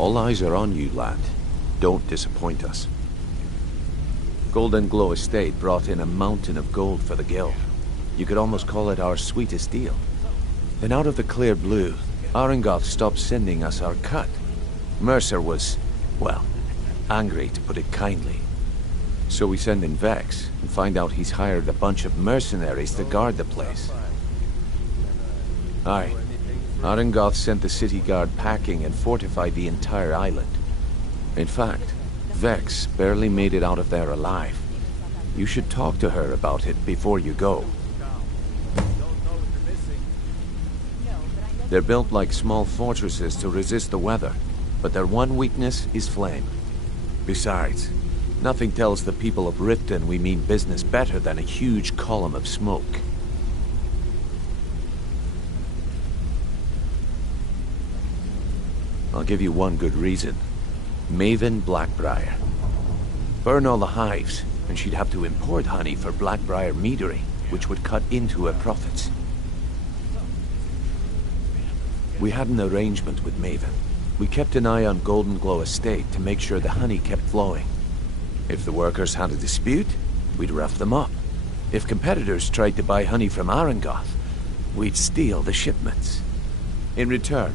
All eyes are on you, lad. Don't disappoint us. Golden Glow Estate brought in a mountain of gold for the guild. You could almost call it our sweetest deal. Then out of the clear blue, Arengoth stopped sending us our cut. Mercer was, well, angry to put it kindly. So we send in Vex and find out he's hired a bunch of mercenaries to guard the place. Aye. Arengoth sent the city guard packing and fortified the entire island. In fact, Vex barely made it out of there alive. You should talk to her about it before you go. They're built like small fortresses to resist the weather, but their one weakness is flame. Besides, nothing tells the people of Riften we mean business better than a huge column of smoke. I'll give you one good reason. Maven Blackbriar. Burn all the hives, and she'd have to import honey for Blackbriar meadery, which would cut into her profits. We had an arrangement with Maven. We kept an eye on Golden Glow Estate to make sure the honey kept flowing. If the workers had a dispute, we'd rough them up. If competitors tried to buy honey from Arengoth, we'd steal the shipments. In return,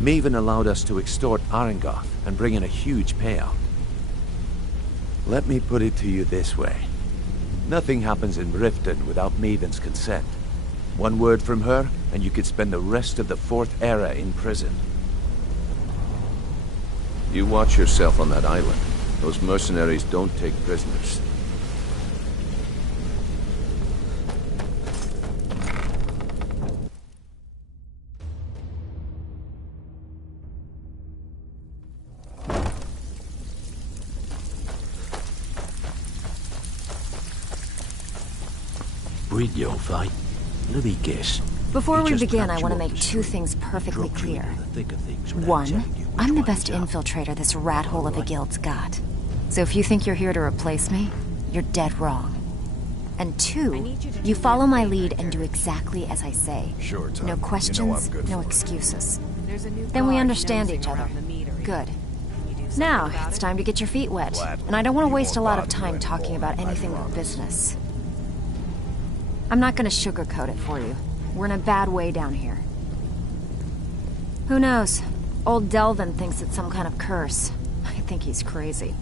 Maven allowed us to extort Arengoth and bring in a huge payout. Let me put it to you this way. Nothing happens in Riften without Maven's consent. One word from her, and you could spend the rest of the Fourth Era in prison. You watch yourself on that island. Those mercenaries don't take prisoners. Brillo, fight. Let me guess. Before we begin, I want to make two things perfectly clear. One, I'm the best infiltrator this rat hole of a guild's got. So if you think you're here to replace me, you're dead wrong. And two, you follow my lead and do exactly as I say. No questions, no excuses. Then we understand each other. Good. Now, it's time to get your feet wet. And I don't want to waste a lot of time talking about anything but business. I'm not gonna sugarcoat it for you. We're in a bad way down here. Who knows? Old Delvin thinks it's some kind of curse. I think he's crazy.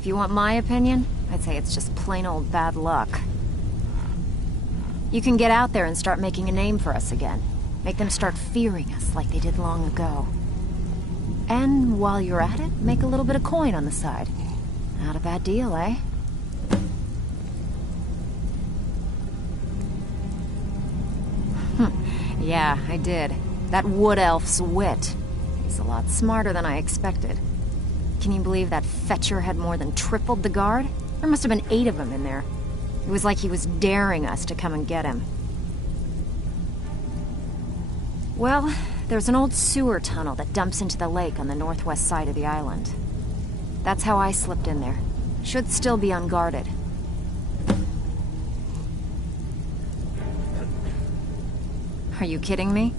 If you want my opinion, I'd say it's just plain old bad luck. You can get out there and start making a name for us again. Make them start fearing us like they did long ago. And while you're at it, make a little bit of coin on the side. Not a bad deal, eh? Yeah, I did. That wood elf's wit. He's a lot smarter than I expected. Can you believe that fetcher had more than tripled the guard? There must have been 8 of them in there. It was like he was daring us to come and get him. Well, there's an old sewer tunnel that dumps into the lake on the northwest side of the island. That's how I slipped in there. Should still be unguarded. Are you kidding me?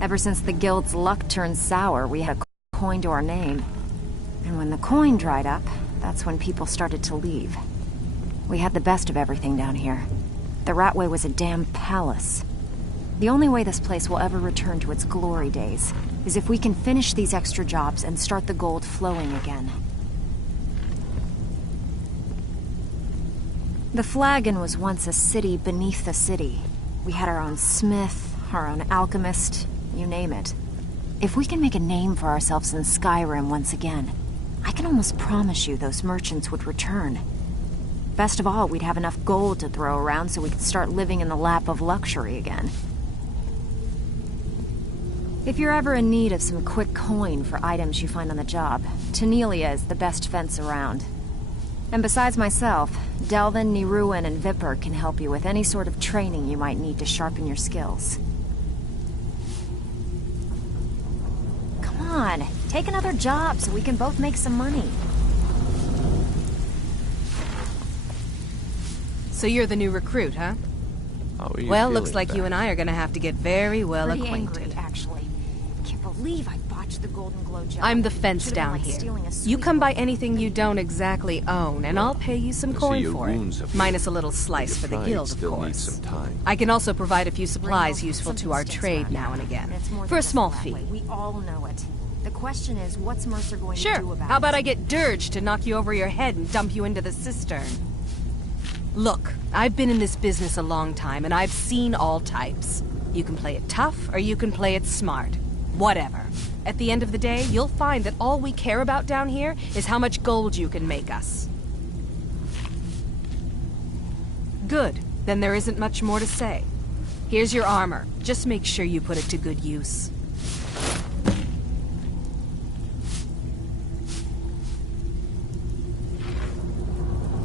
Ever since the guild's luck turned sour, we had a coin to our name. And when the coin dried up, that's when people started to leave. We had the best of everything down here. The Ratway was a damn palace. The only way this place will ever return to its glory days is if we can finish these extra jobs and start the gold flowing again. The Flagon was once a city beneath the city. We had our own smith, our own alchemist, you name it. If we can make a name for ourselves in Skyrim once again, I can almost promise you those merchants would return. Best of all, we'd have enough gold to throw around so we could start living in the lap of luxury again. If you're ever in need of some quick coin for items you find on the job, Tanelia is the best fence around. And besides myself, Delvin, Niruin, and Vipper can help you with any sort of training you might need to sharpen your skills. Come on, take another job so we can both make some money. So you're the new recruit, huh? Well, Looks like you and I are gonna have to get very well Pretty acquainted. angry, actually. Can't believe I bought botched the Golden Glow job. I'm the fence Should've been down like here. stealing a You sweet come by boy. anything you don't exactly own, and I'll pay you some I see coin your for it. wounds have Minus a healed, little but slice your for the pride guild, of still needs course. some time. I can also provide a few supplies Ringo, useful to something our stinks trade around now here. and again. And it's more For than a just small rat fee. way. We all know it. The question is, what's Mercer going to do Sure. about it? How about I get Dirge to knock you over your head and dump you into the cistern? Look, I've been in this business a long time, and I've seen all types. You can play it tough, or you can play it smart. Whatever. At the end of the day, you'll find that all we care about down here is how much gold you can make us. Good. Then there isn't much more to say. Here's your armor. Just make sure you put it to good use.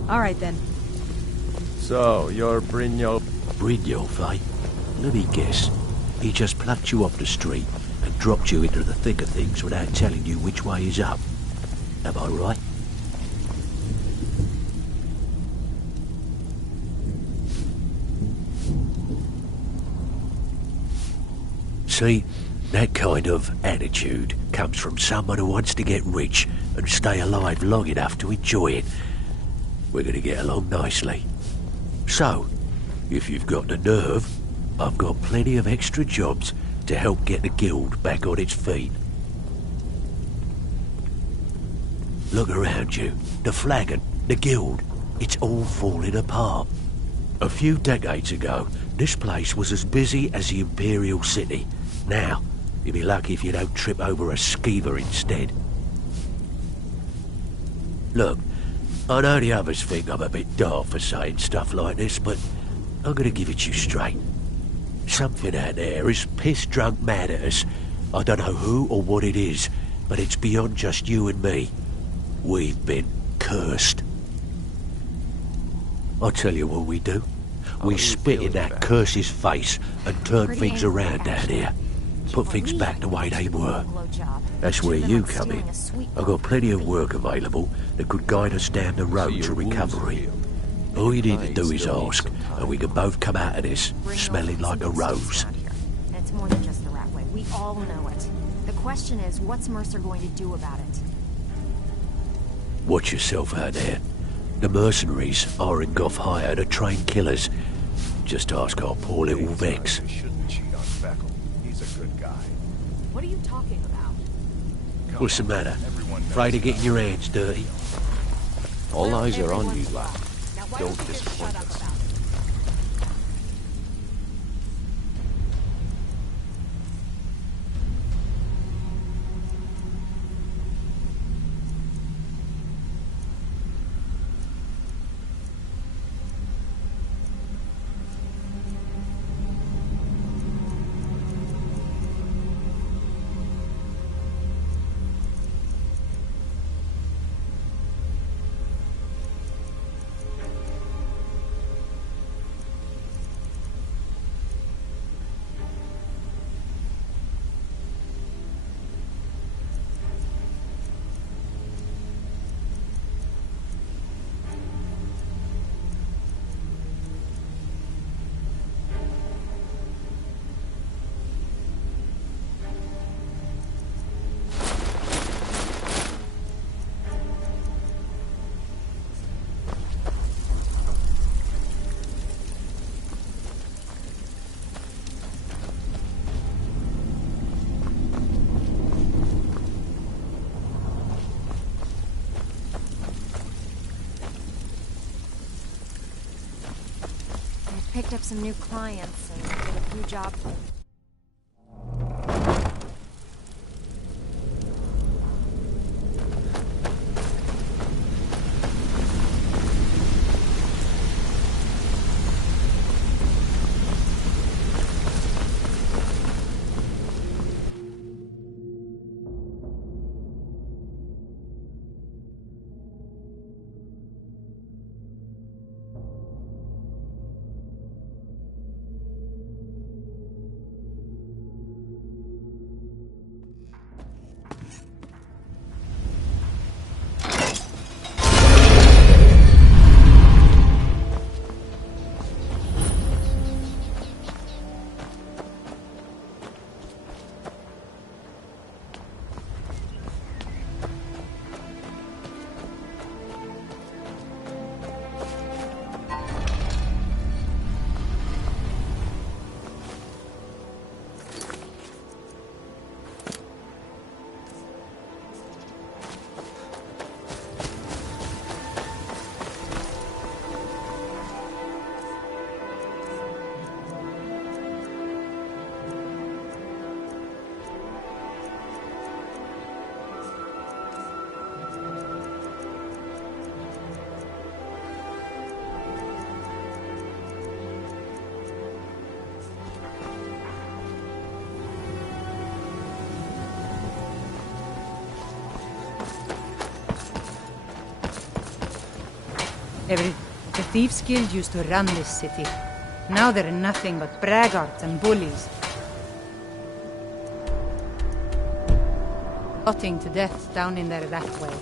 All right, then. So, you're Brynjolf. Brynjolf, eh? Let me guess. He just plucked you off the street and dropped you into the thick of things without telling you which way is up. Am I right? See, that kind of attitude comes from someone who wants to get rich and stay alive long enough to enjoy it. We're going to get along nicely. So, if you've got the nerve, I've got plenty of extra jobs to help get the guild back on its feet. Look around you. The flagon, the guild, it's all falling apart. A few decades ago, this place was as busy as the Imperial City. Now, you'll be lucky if you don't trip over a skeever instead. Look, I know the others think I'm a bit daft for saying stuff like this, but I'm gonna give it to you straight. Something out there is piss-drunk mad at us. I don't know who or what it is, but it's beyond just you and me. We've been cursed. I'll tell you what we do. We spit in that curse's face and turn Pretty things angry, around down actually. here. Put things back the way they were. Glow job. That's where Should've been you like come in. stealing a sweet I've boy. got plenty of work available that could guide us down the road to recovery. All you need to do is ask, and we can both come out of this smelling like a rose. And it's more than just the rat way. We all know it. The question is, what's Mercer going to do about it? Watch yourself out there. The mercenaries are in Goth hire to train killers. Just ask our poor little Vex. Shouldn't cheat on Feckle. He's a good guy. What are you talking about? What's the matter? Afraid of getting your hands dirty? All eyes are on you, lad. Now, why Don't don't you just disappoint shut up us. about it? Picked up some new clients and did a few jobs. The Thieves Guild used to run this city. Now they're nothing but braggarts and bullies. Rotting to death down in there that way.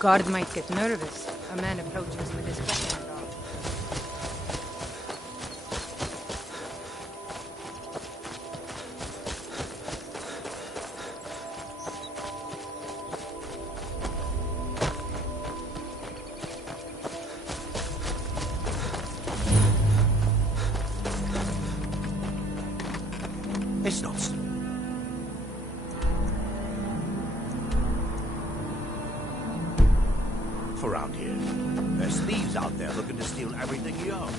Guard might get nervous. A man approaches with his weapon drawn. It's not. Around here. There's thieves out there looking to steal everything you own.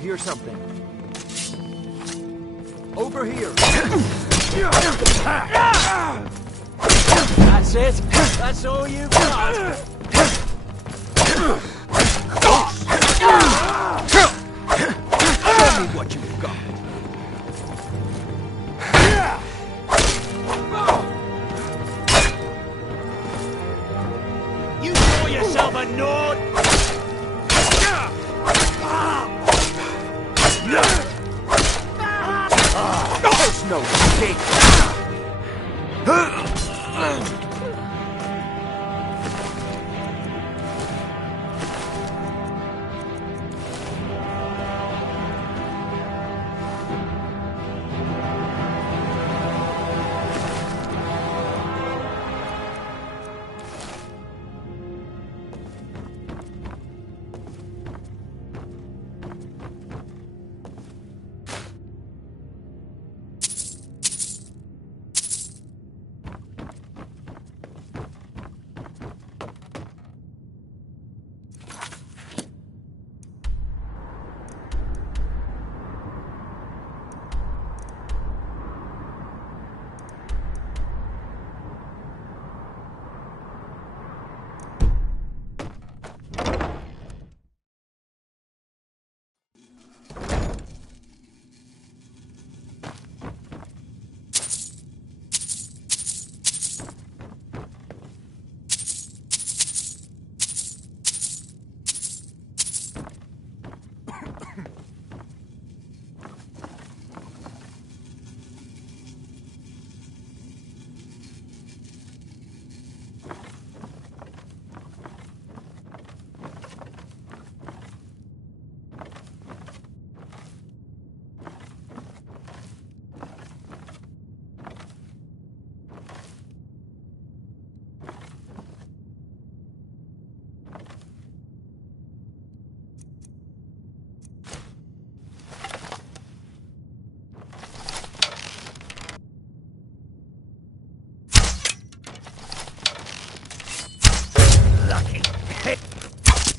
hear something. Over here. That's it? That's all you've got? Show me what you've got. You call yourself a Nord? There's no escape.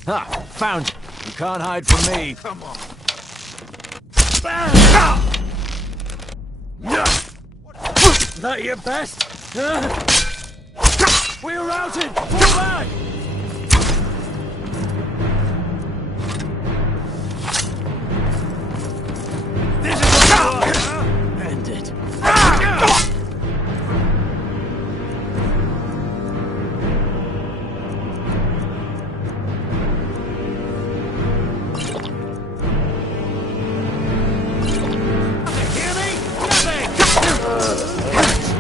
Ha! Found you. You can't hide from me. Come on. Is that your best? We're routed! Fall back! This is what you want, huh? End it. Hear me? Nothing!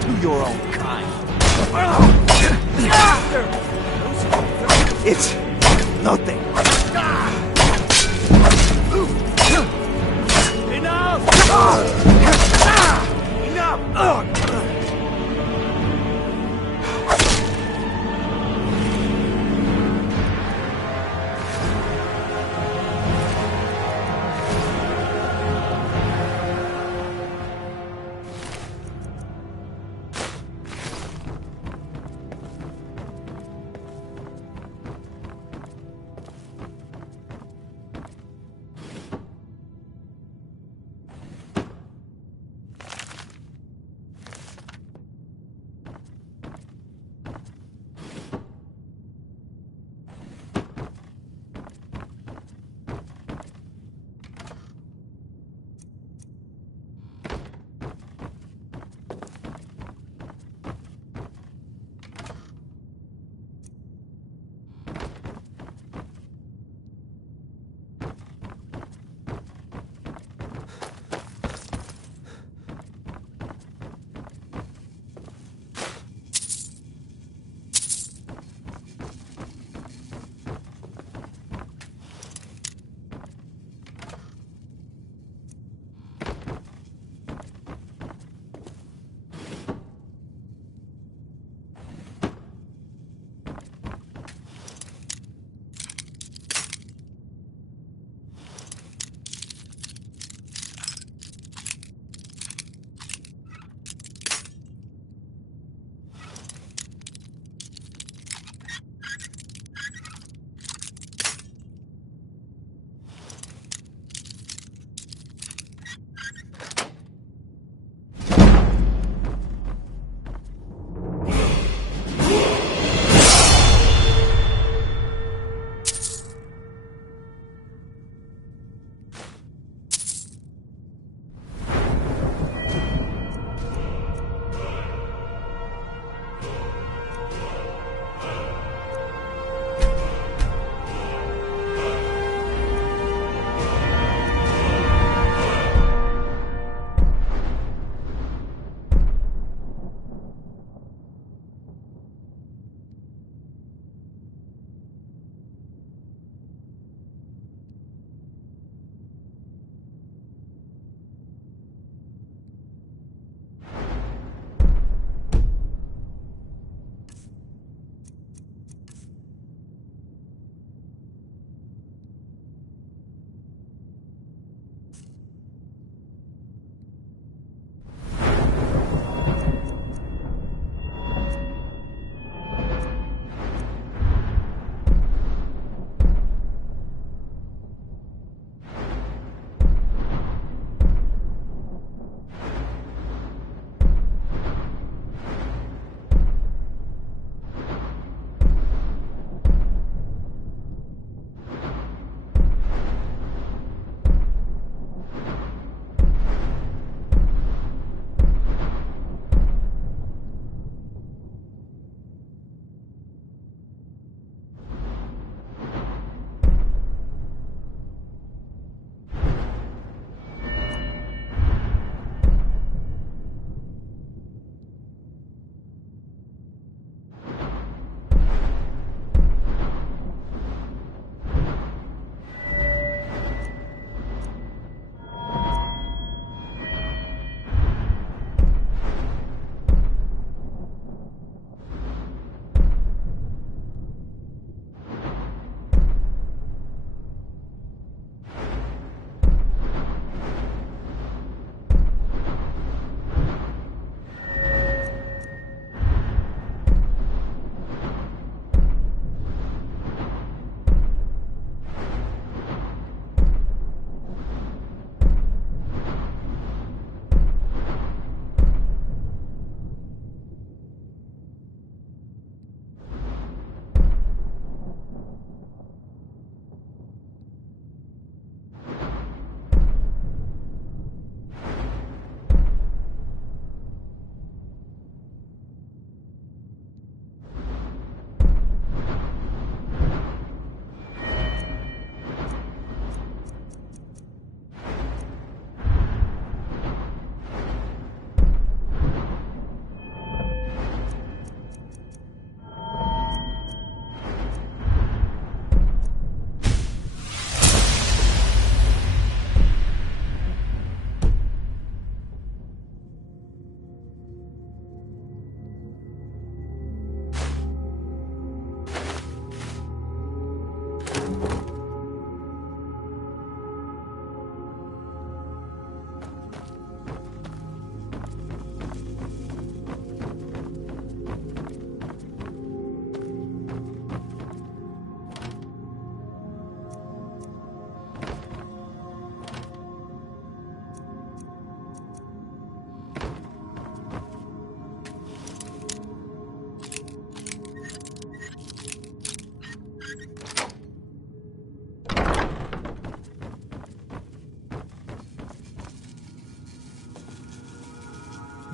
To your own kind. It's nothing. Enough! Enough!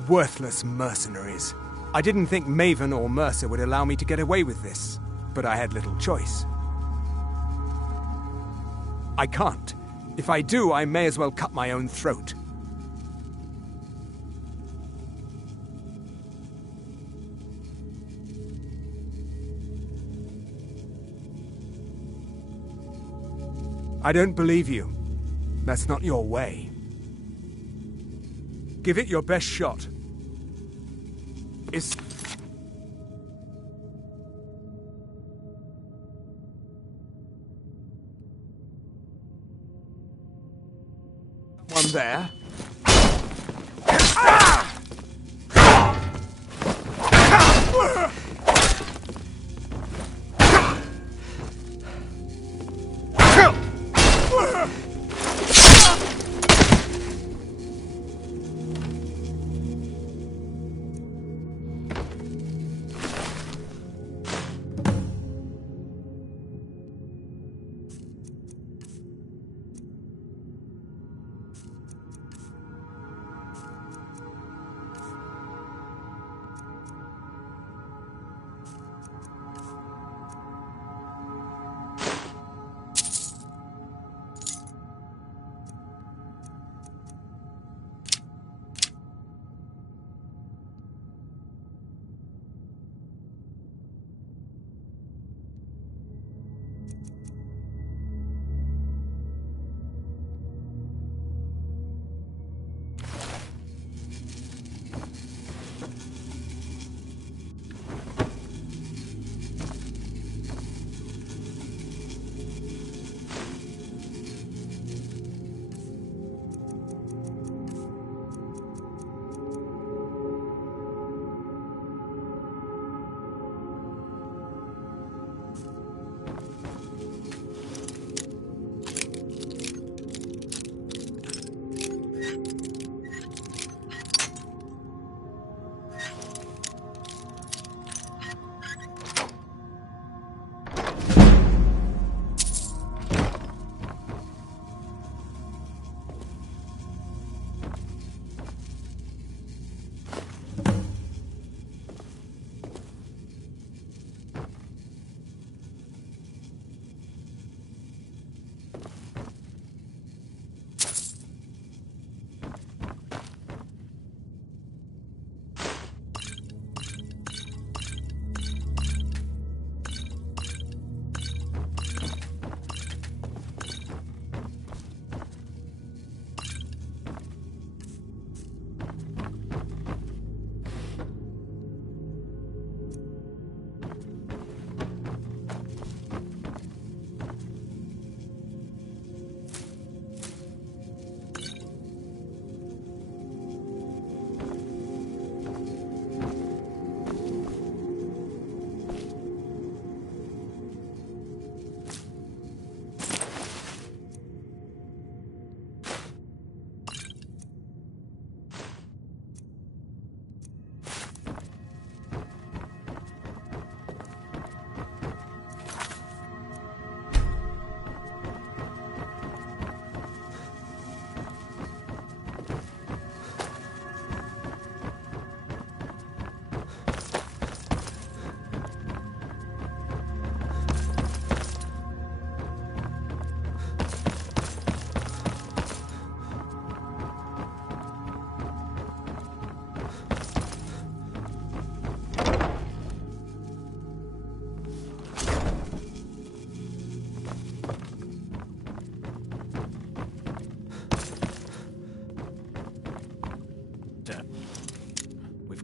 worthless mercenaries. I didn't think Maven or Mercer would allow me to get away with this, but I had little choice. I can't. If I do, I may as well cut my own throat. I don't believe you. That's not your way. Give it your best shot. Is... one there?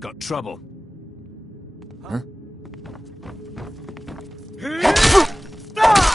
Got trouble. Huh? No!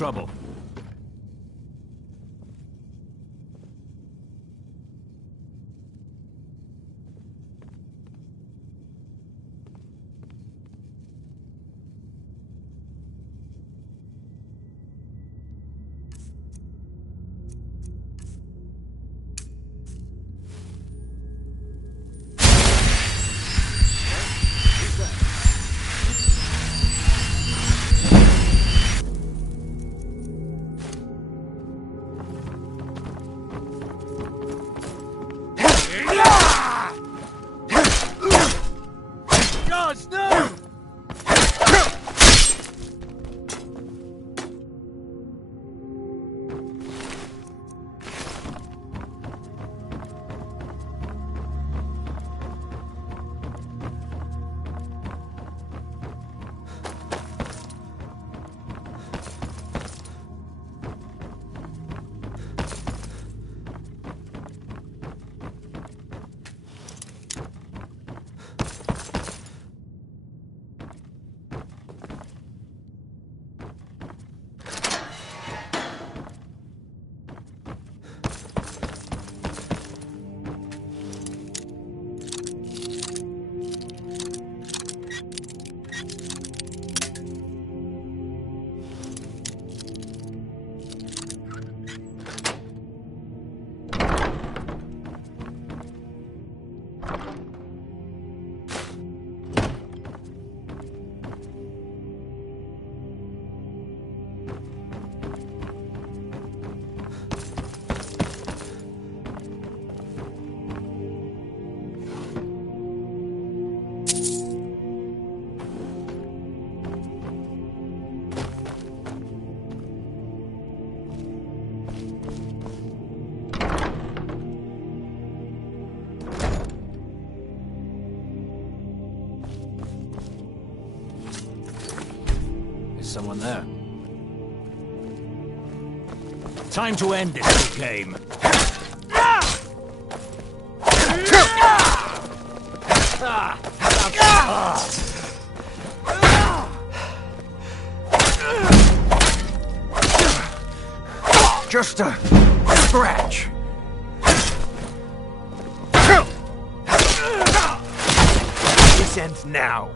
Trouble. Someone there. Time to end this little game. Just a scratch. This ends now.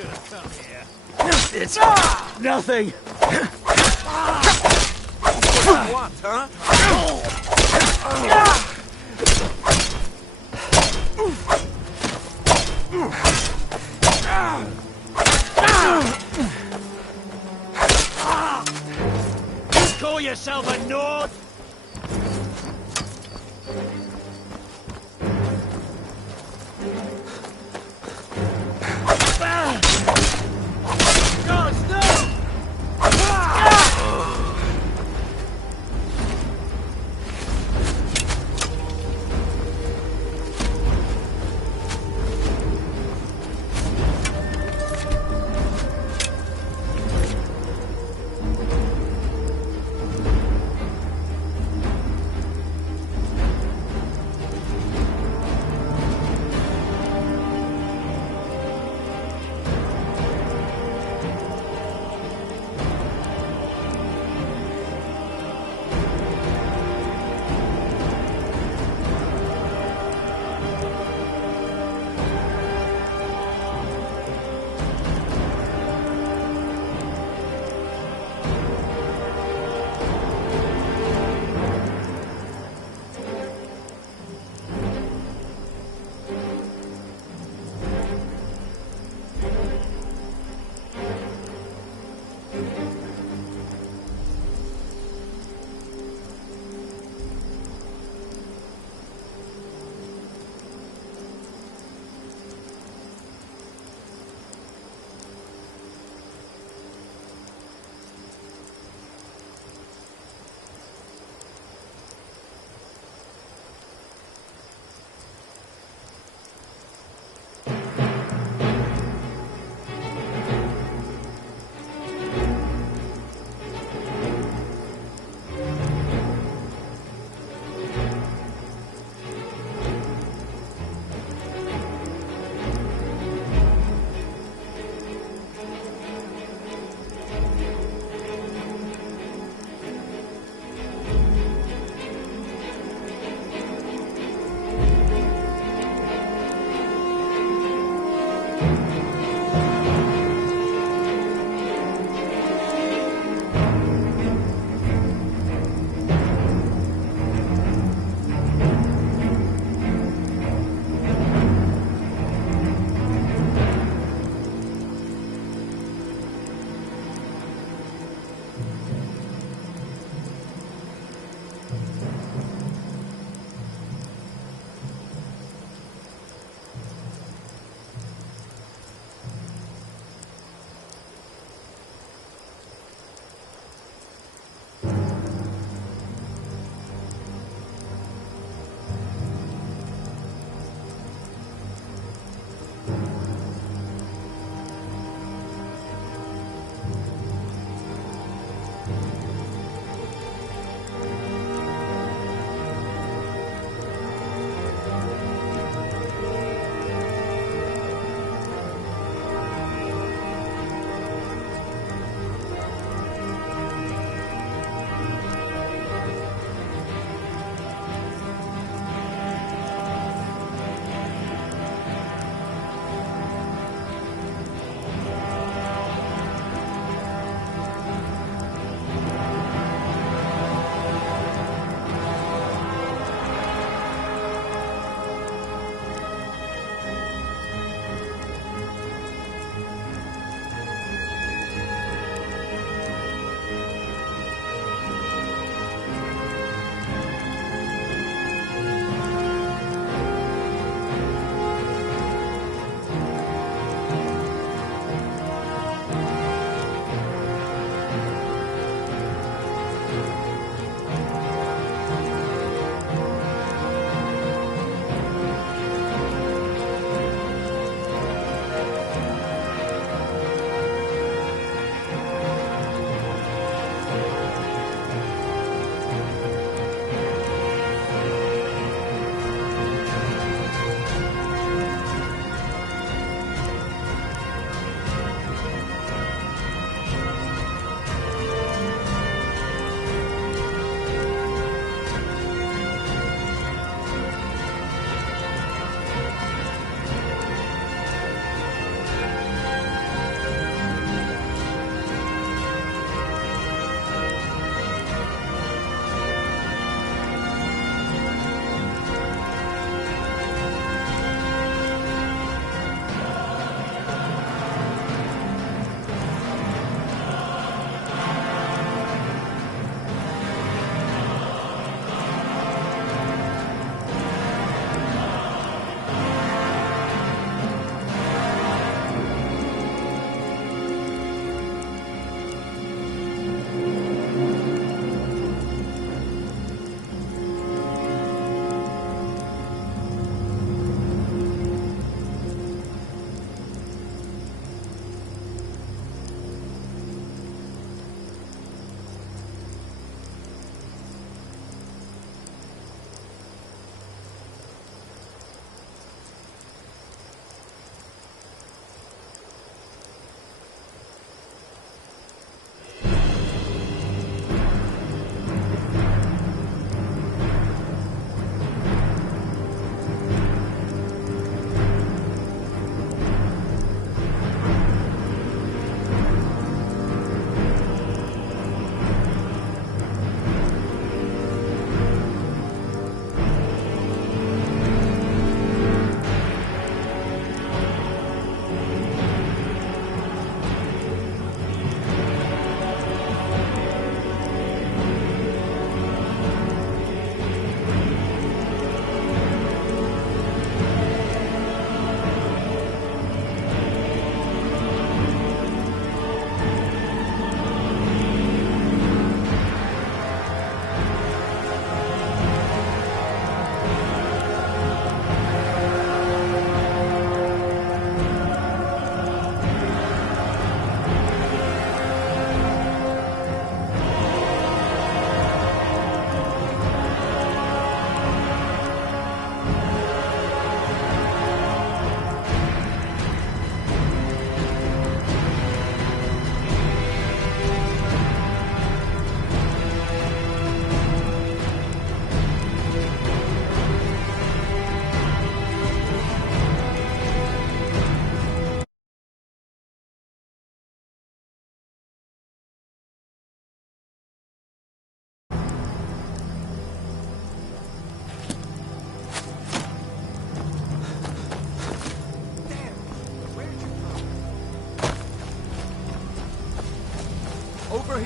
should have come here. It's nothing. What, huh? Call yourself a Nord? Gods, no!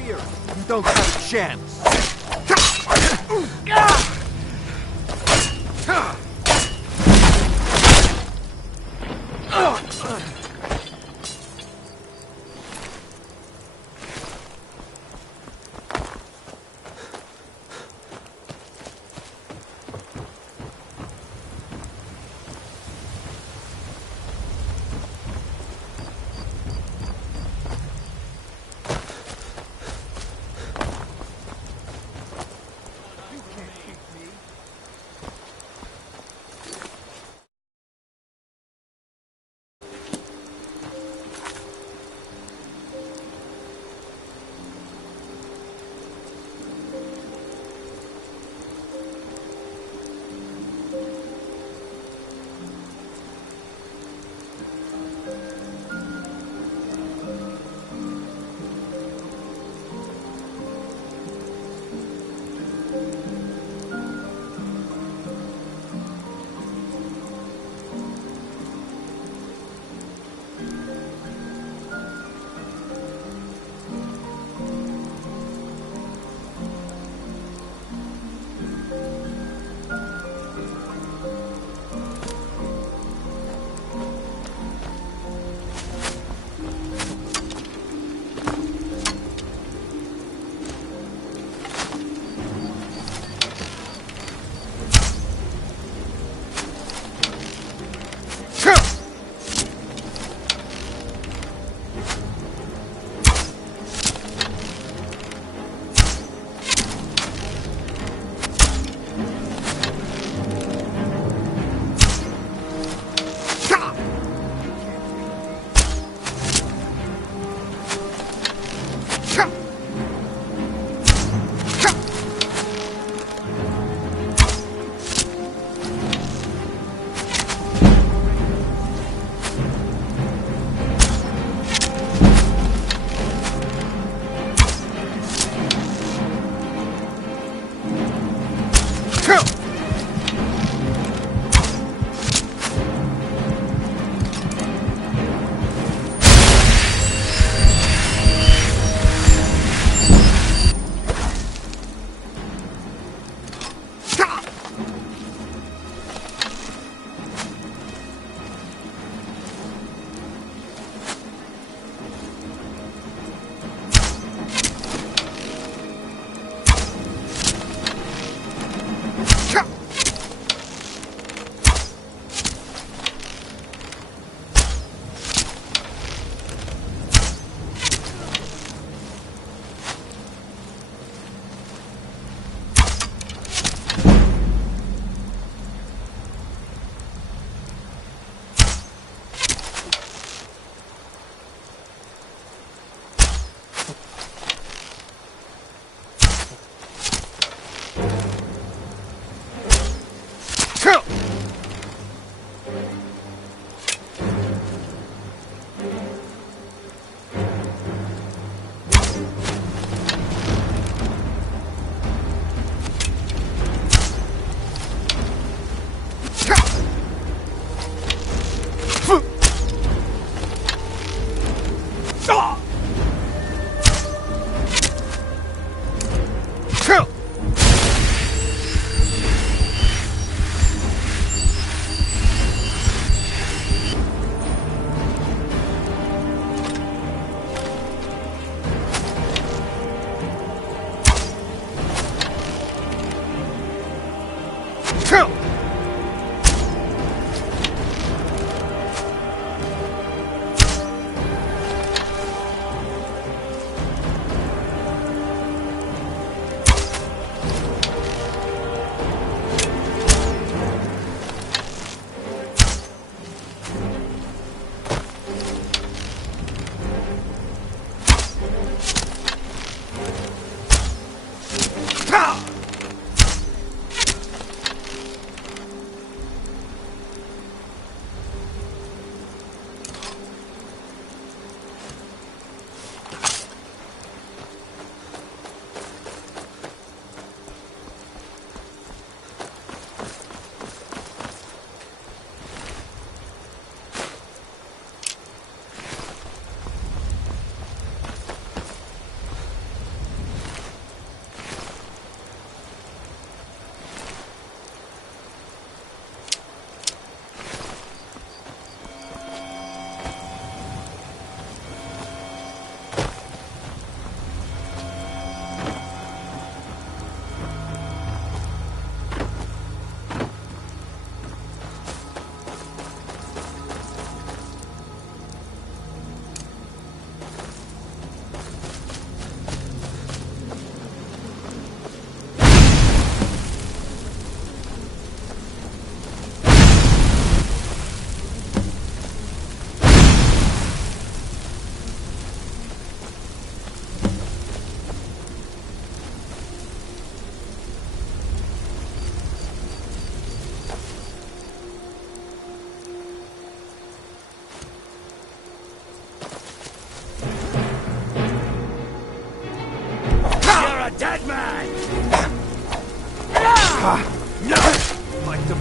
here. You don't have a chance.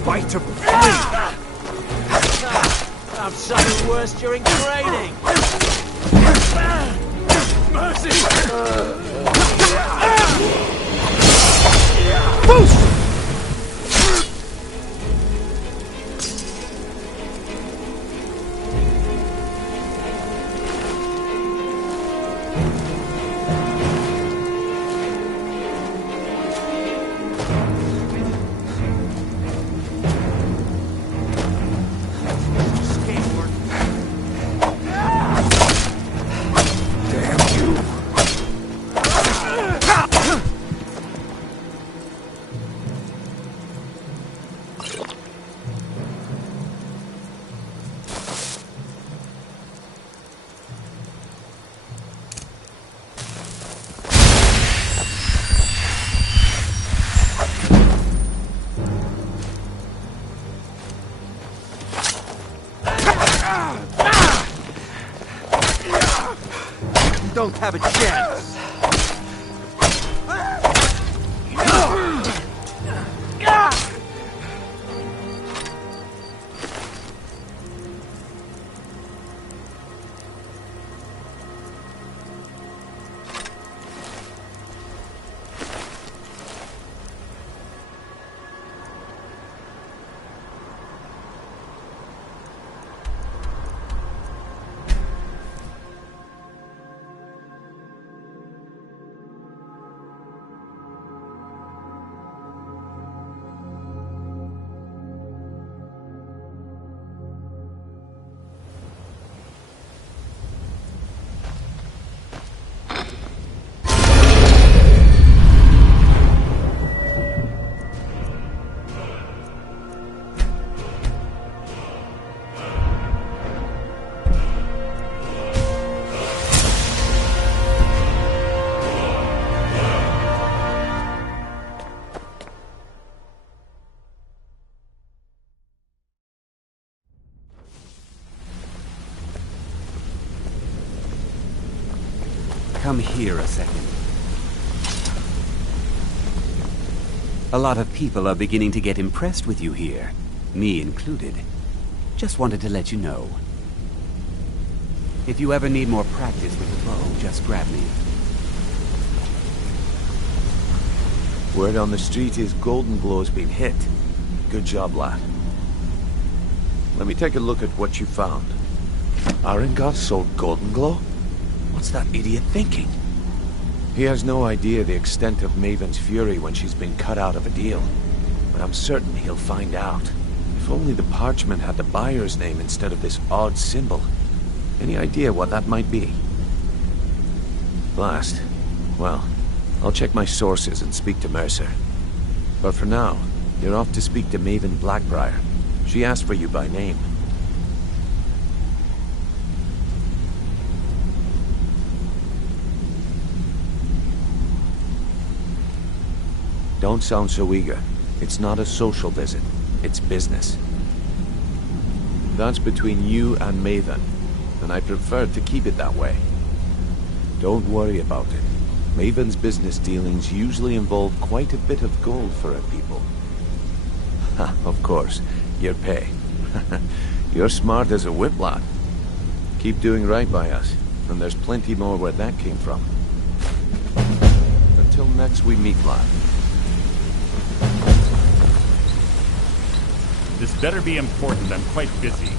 bite of flea! Found something worse during training! Mercy! Don't have a chance! Come here a second. A lot of people are beginning to get impressed with you here, me included. Just wanted to let you know. If you ever need more practice with the bow, just grab me. Word on the street is Golden Glow's been hit. Good job, lad. Let me take a look at what you found. Arengar sold Golden Glow? What's that idiot thinking? He has no idea the extent of Maven's fury when she's been cut out of a deal. But I'm certain he'll find out. If only the parchment had the buyer's name instead of this odd symbol. Any idea what that might be? Blast. Well, I'll check my sources and speak to Mercer. But for now, you're off to speak to Maven Blackbriar. She asked for you by name. Don't sound so eager. It's not a social visit. It's business. That's between you and Maven, and I prefer to keep it that way. Don't worry about it. Maven's business dealings usually involve quite a bit of gold for her people. Ha, of course, your pay. You're smart as a whip, lad. Keep doing right by us, and there's plenty more where that came from. Until next we meet, lad. This better be important. I'm quite busy.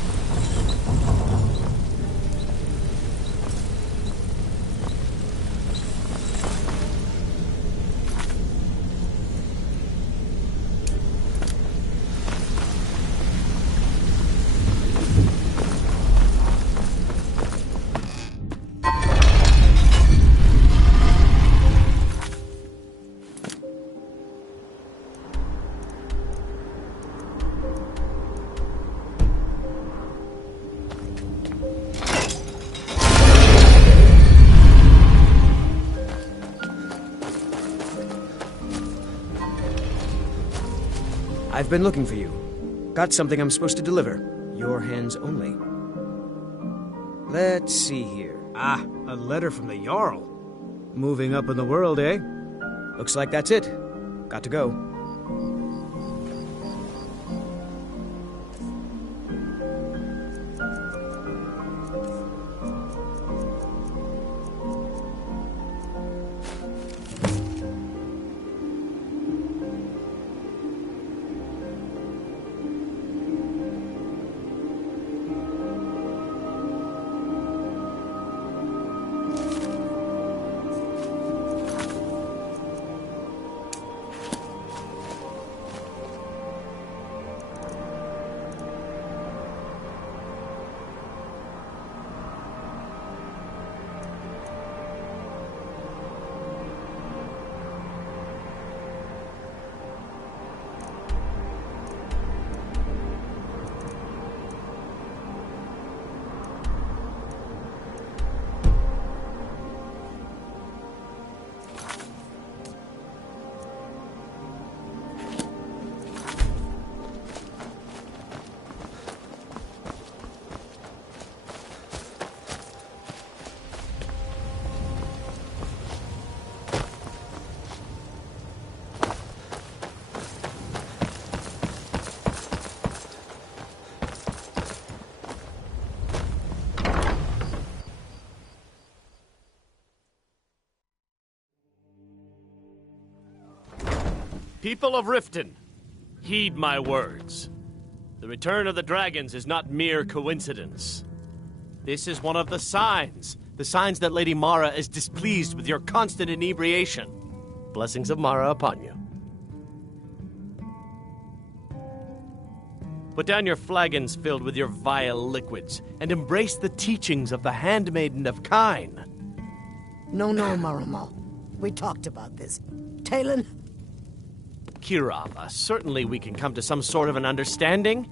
I've been looking for you. Got something I'm supposed to deliver. Your hands only. Let's see here. Ah, a letter from the Jarl. Moving up in the world, eh? Looks like that's it. Got to go. People of Riften, heed my words. The return of the dragons is not mere coincidence. This is one of the signs that Lady Mara is displeased with your constant inebriation. Blessings of Mara upon you. Put down your flagons filled with your vile liquids, and embrace the teachings of the Handmaiden of Kine. No, Maramal. We talked about this. Talon? Kirava, certainly we can come to some sort of an understanding.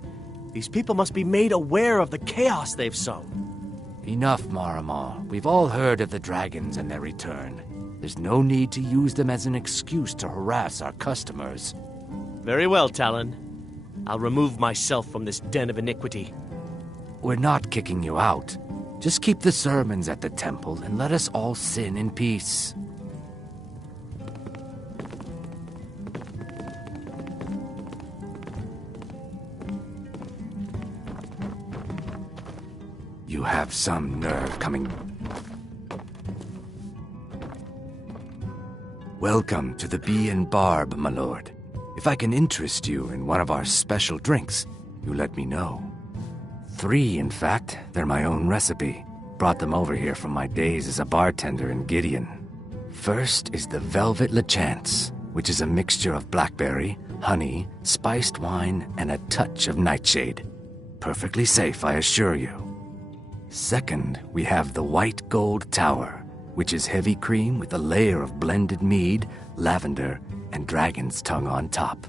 These people must be made aware of the chaos they've sown. Enough, Maramal. We've all heard of the dragons and their return. There's no need to use them as an excuse to harass our customers. Very well, Talon. I'll remove myself from this den of iniquity. We're not kicking you out. Just keep the sermons at the temple and let us all sin in peace. You have some nerve coming. Welcome to the Bee and Barb, my lord. If I can interest you in one of our special drinks, you let me know. 3, in fact. They're my own recipe. Brought them over here from my days as a bartender in Gideon. First is the Velvet LeChance, which is a mixture of blackberry, honey, spiced wine, and a touch of nightshade. Perfectly safe, I assure you. Second, we have the White Gold Tower, which is heavy cream with a layer of blended mead, lavender, and dragon's tongue on top.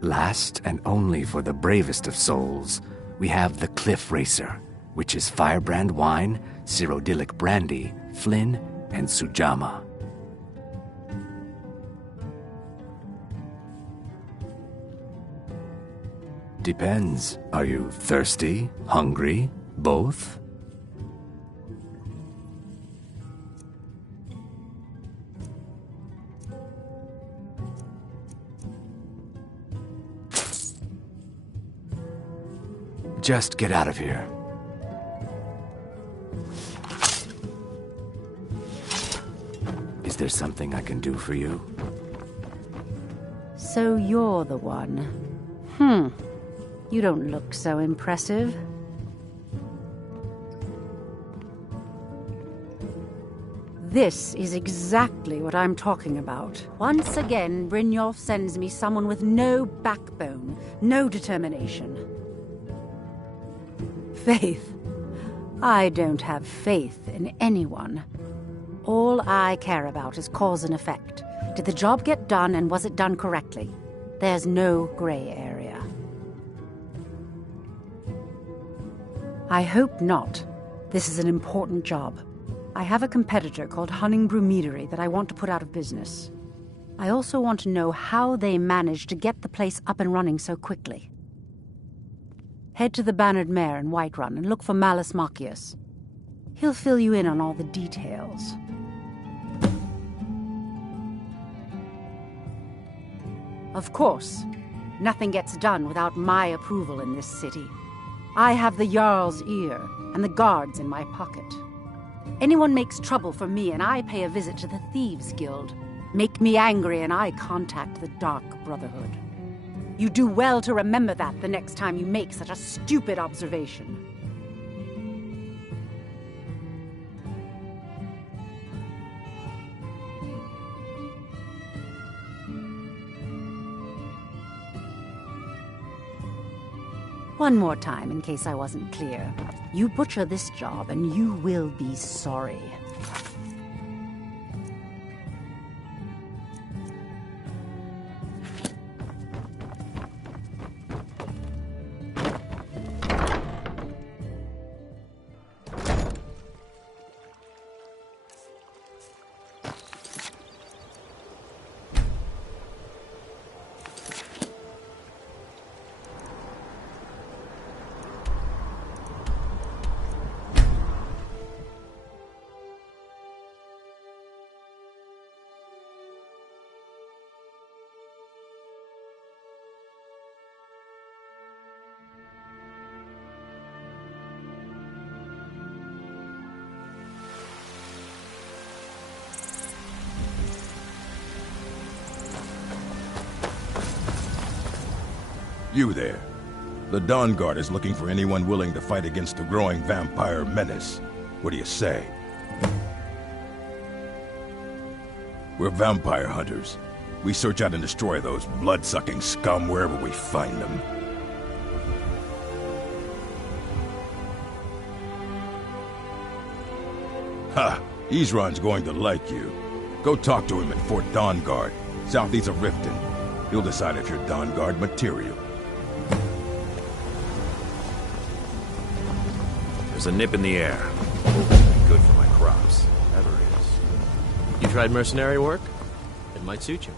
Last, and only for the bravest of souls, we have the Cliff Racer, which is firebrand wine, Cyrodiilic brandy, Flynn, and Sujama. Depends. Are you thirsty, hungry, both? Just get out of here. Is there something I can do for you? So you're the one. You don't look so impressive. This is exactly what I'm talking about. Once again, Brynjolf sends me someone with no backbone, no determination. Faith. I don't have faith in anyone. All I care about is cause and effect. Did the job get done, and was it done correctly? There's no gray area. I hope not. This is an important job. I have a competitor called Hunningbrew Meadery that I want to put out of business. I also want to know how they managed to get the place up and running so quickly. Head to the Bannered Mare in Whiterun and look for Malus Machius. He'll fill you in on all the details. Of course, nothing gets done without my approval in this city. I have the Jarl's ear and the guards in my pocket. Anyone makes trouble for me and I pay a visit to the Thieves Guild. Make me angry and I contact the Dark Brotherhood. You do well to remember that the next time you make such a stupid observation. One more time, in case I wasn't clear. You butcher this job, and you will be sorry. You there. The Dawn Guard is looking for anyone willing to fight against the growing vampire menace. What do you say? We're vampire hunters. We search out and destroy those blood-sucking scum wherever we find them. Ha! Isran's going to like you. Go talk to him at Fort Dawn Guard, southeast of Riften. He'll decide if you're Dawn Guard material. There's a nip in the air. Good for my crops. Ever is. You tried mercenary work? It might suit you.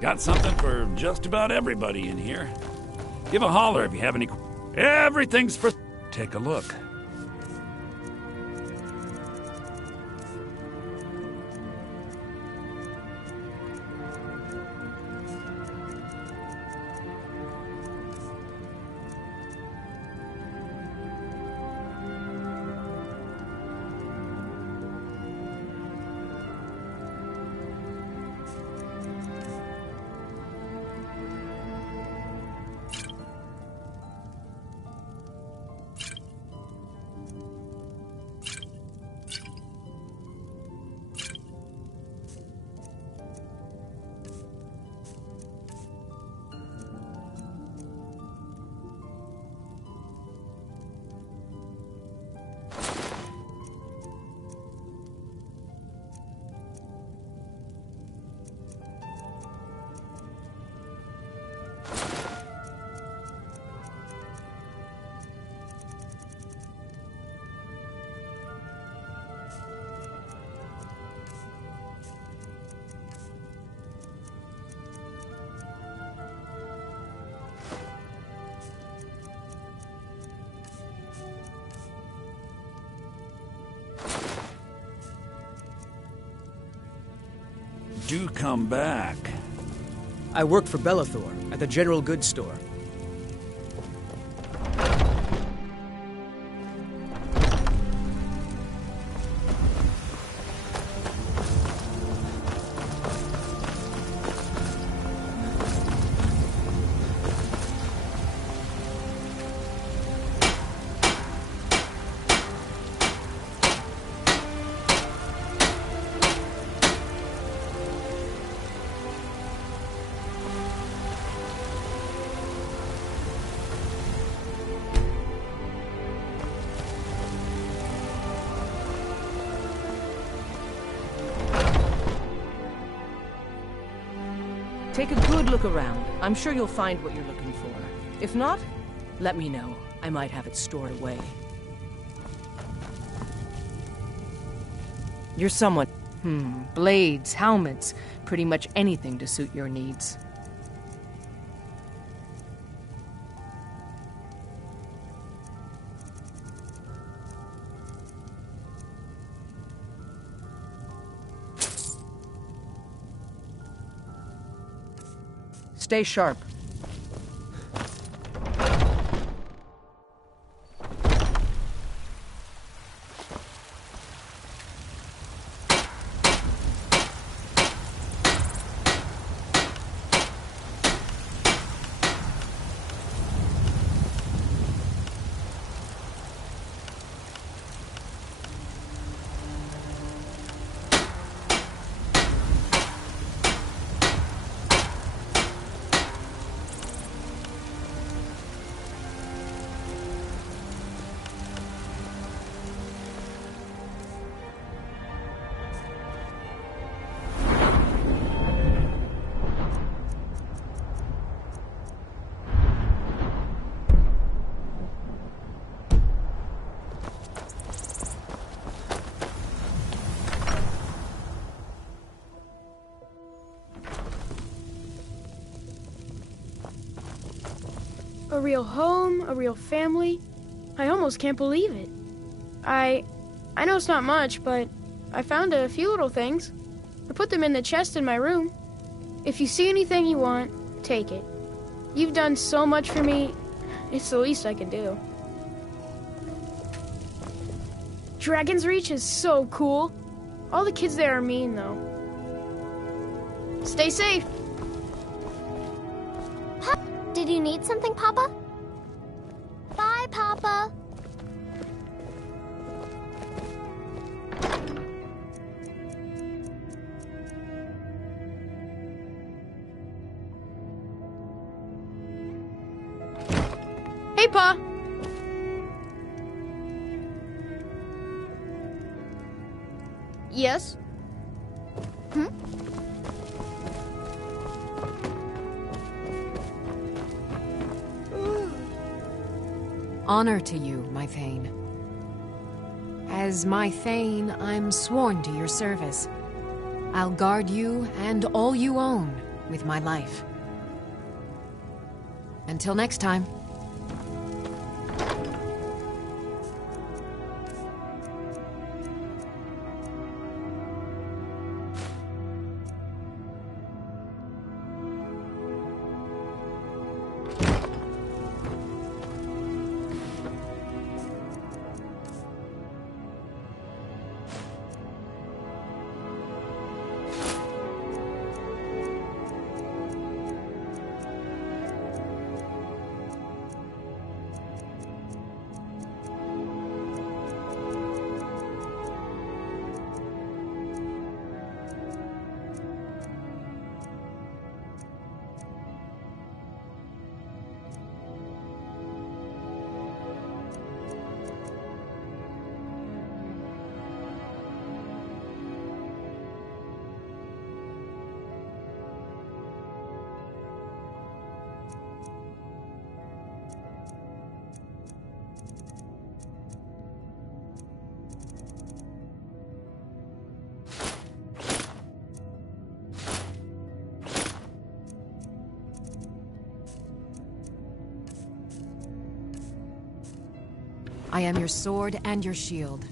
Got something for just about everybody in here. Give a holler if you have any... Everything's for... Take a look. Do come back. I work for Bellathor at the General Goods Store. Take a good look around. I'm sure you'll find what you're looking for. If not, let me know. I might have it stored away. You're someone... blades, helmets, pretty much anything to suit your needs. Stay sharp. a real home, a real family. I almost can't believe it. I know it's not much, but I found a few little things. I put them in the chest in my room. If you see anything you want, take it. You've done so much for me, it's the least I can do. Dragon's Reach is so cool. All the kids there are mean, though. Stay safe. Did you need something, Papa? Bye, Papa. Hey, Pa. Yes? Honor to you, my Thane. As my Thane, I'm sworn to your service. I'll guard you and all you own with my life. Until next time. I am your sword and your shield.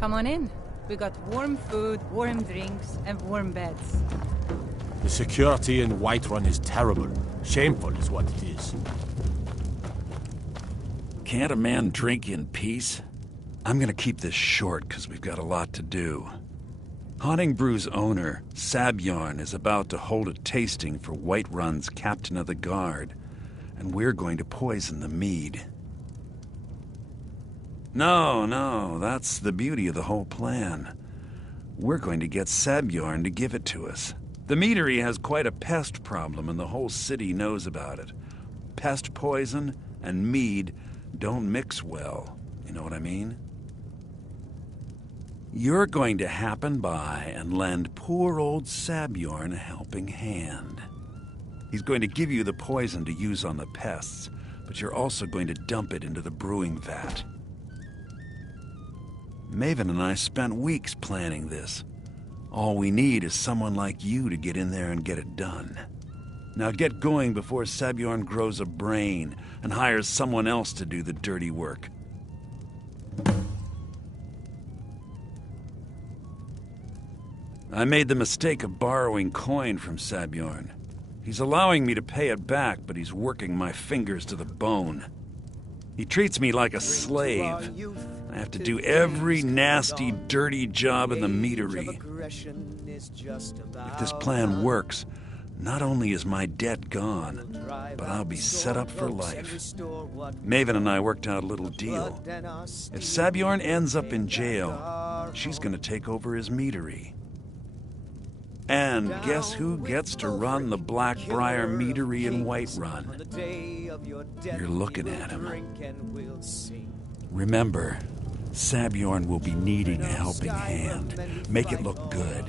Come on in. We got warm food, warm drinks, and warm beds. The security in Whiterun is terrible. Shameful is what it is. Can't a man drink in peace? I'm gonna keep this short, because we've got a lot to do. Haunting Brew's owner, Sabjorn, is about to hold a tasting for Whiterun's Captain of the Guard, and we're going to poison the mead. No, that's the beauty of the whole plan. We're going to get Sabjorn to give it to us. The meadery has quite a pest problem, and the whole city knows about it. Pest poison and mead don't mix well. You know what I mean? You're going to happen by and lend poor old Sabjorn a helping hand. He's going to give you the poison to use on the pests, but you're also going to dump it into the brewing vat. Maven and I spent weeks planning this. All we need is someone like you to get in there and get it done. Now get going before Sabjorn grows a brain and hires someone else to do the dirty work. I made the mistake of borrowing coin from Sabjorn. He's allowing me to pay it back, but he's working my fingers to the bone. He treats me like a slave. I have to do every nasty, dirty job in the meadery. If this plan works, not only is my debt gone, but I'll be set up for life. Maven and I worked out a little deal. If Sabjorn ends up in jail, she's going to take over his meadery. And guess who gets to run the Blackbriar meadery in Whiterun? You're looking at him. Remember, Sabjorn will be needing a helping hand. Make it look good.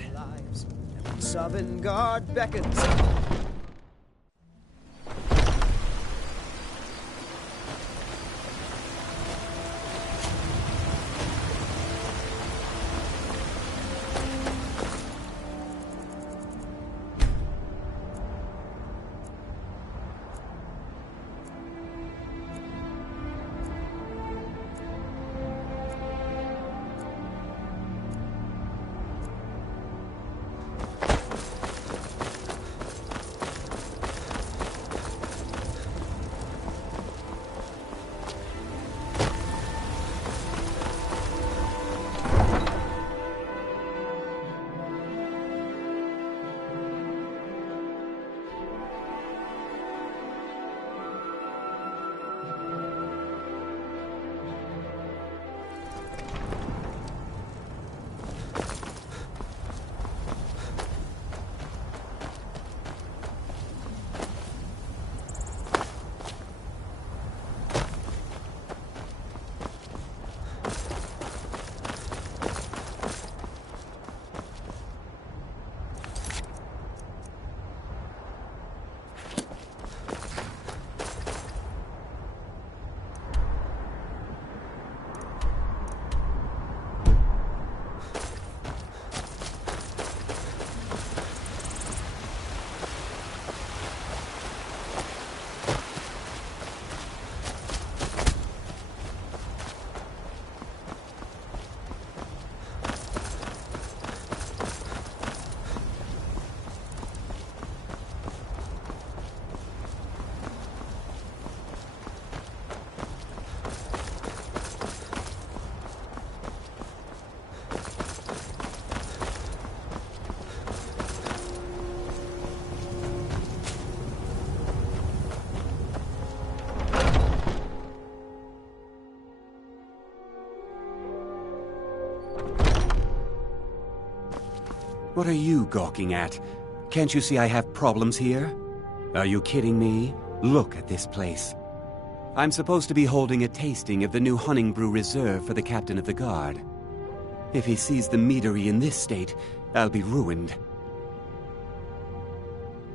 Sovngarde beckons. What are you gawking at? Can't you see I have problems here? Are you kidding me? Look at this place. I'm supposed to be holding a tasting of the new Hunting Brew Reserve for the Captain of the Guard. If he sees the meadery in this state, I'll be ruined.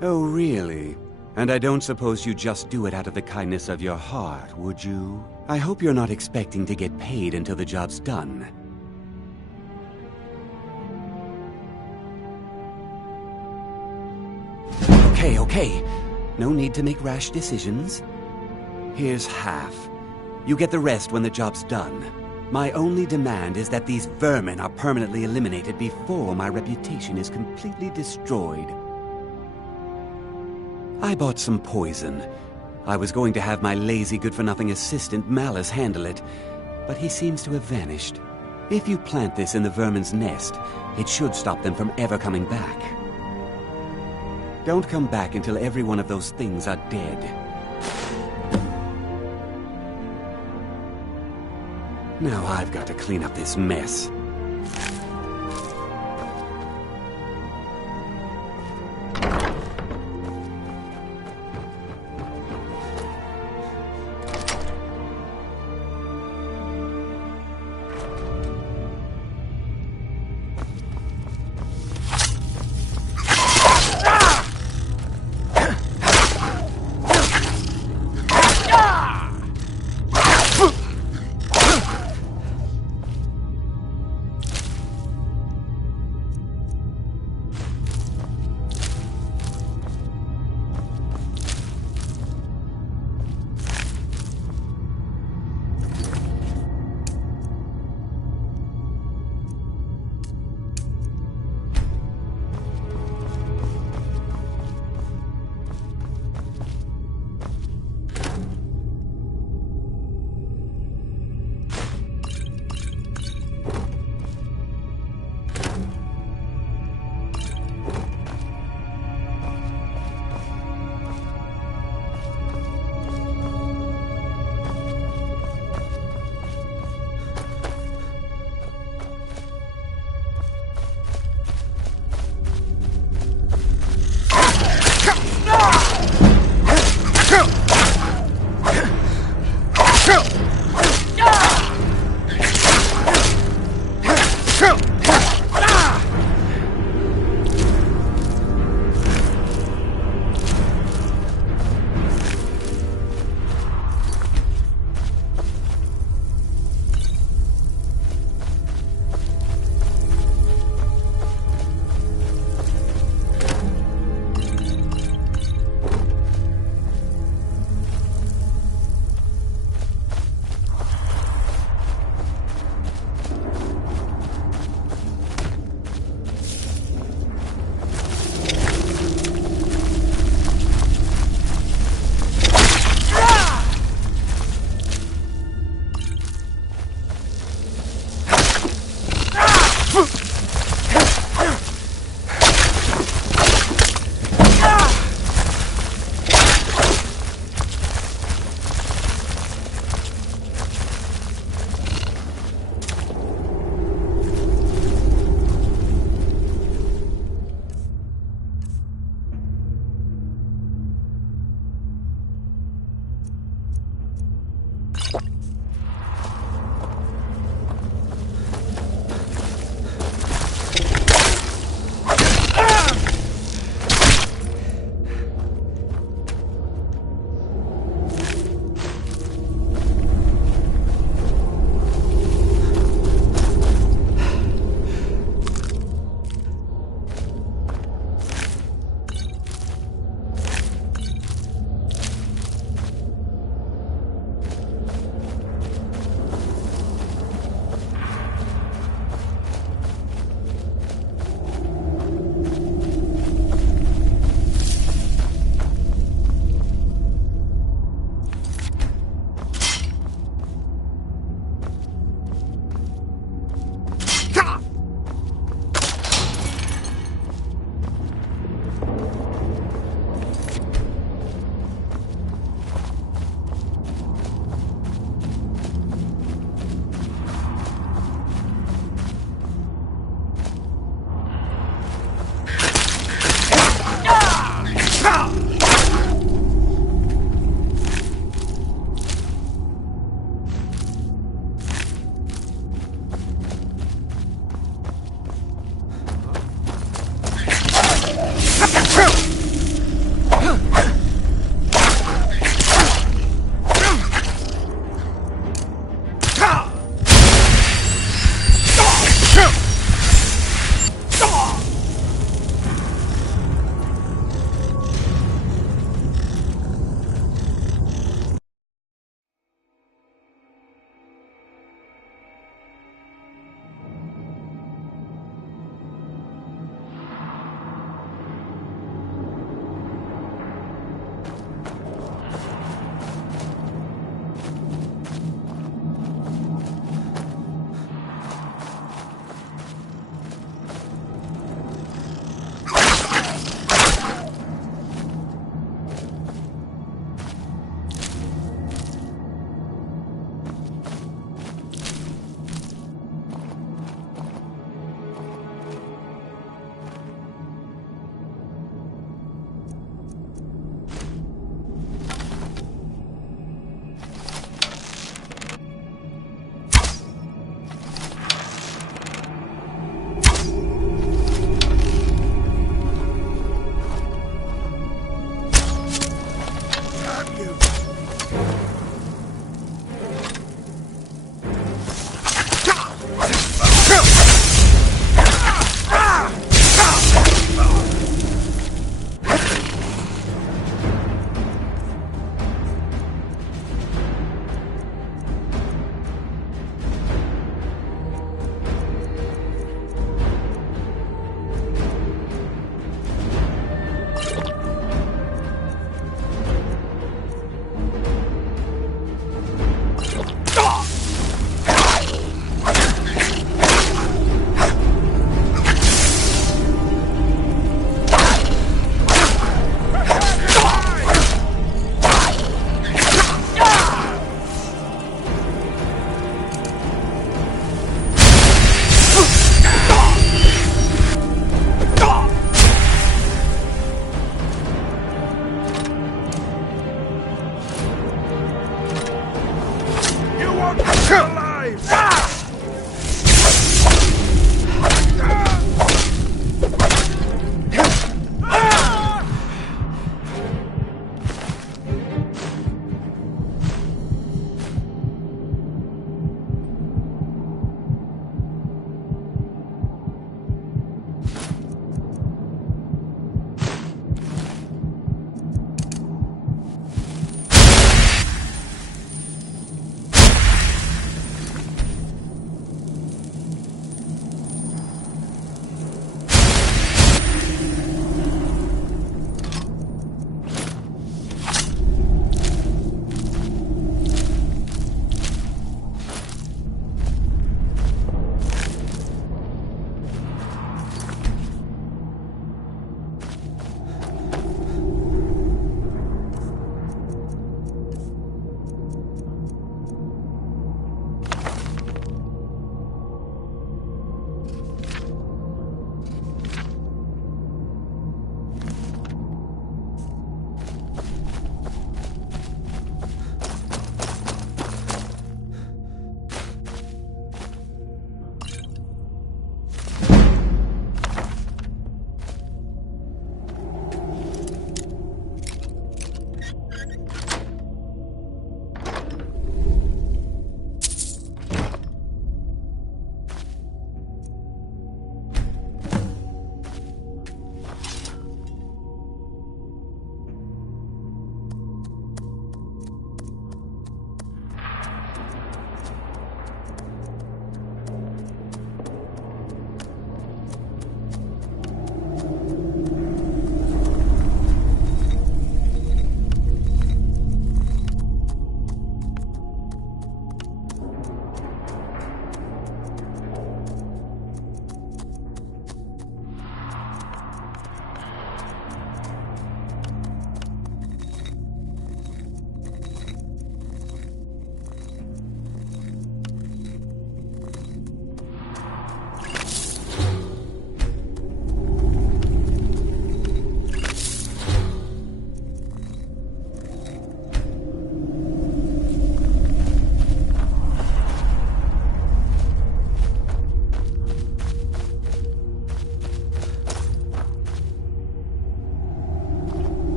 Oh, really? And I don't suppose you just do it out of the kindness of your heart, would you? I hope you're not expecting to get paid until the job's done. Okay. No need to make rash decisions. Here's half. You get the rest when the job's done. My only demand is that these vermin are permanently eliminated before my reputation is completely destroyed. I bought some poison. I was going to have my lazy good-for-nothing assistant Malice handle it, but he seems to have vanished. If you plant this in the vermin's nest, it should stop them from ever coming back. Don't come back until every one of those things are dead. Now I've got to clean up this mess.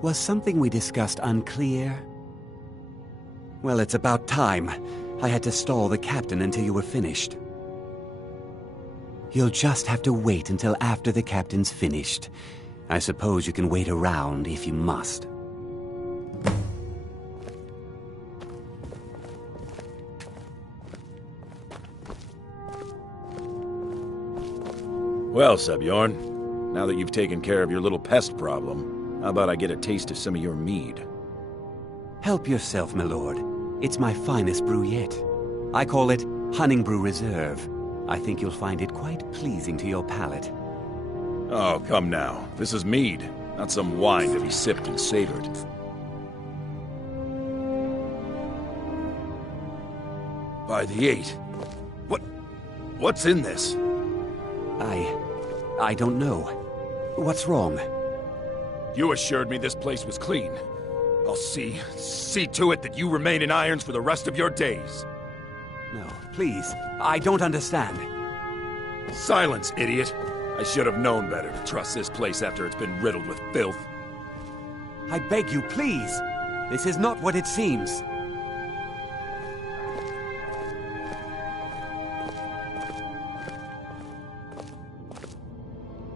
Was something we discussed unclear? Well, it's about time. I had to stall the captain until you were finished. You'll just have to wait until after the captain's finished. I suppose you can wait around if you must. Well, Sebjorn, now that you've taken care of your little pest problem, how about I get a taste of some of your mead? Help yourself, my lord. It's my finest brew yet. I call it Hunning Brew Reserve. I think you'll find it quite pleasing to your palate. Oh, come now. This is mead, not some wine to be sipped and savored. By the 8. What's in this? I don't know. What's wrong? You assured me this place was clean. I'll see to it that you remain in irons for the rest of your days. No, please. I don't understand. Silence, idiot. I should have known better to trust this place after it's been riddled with filth. I beg you, please. This is not what it seems.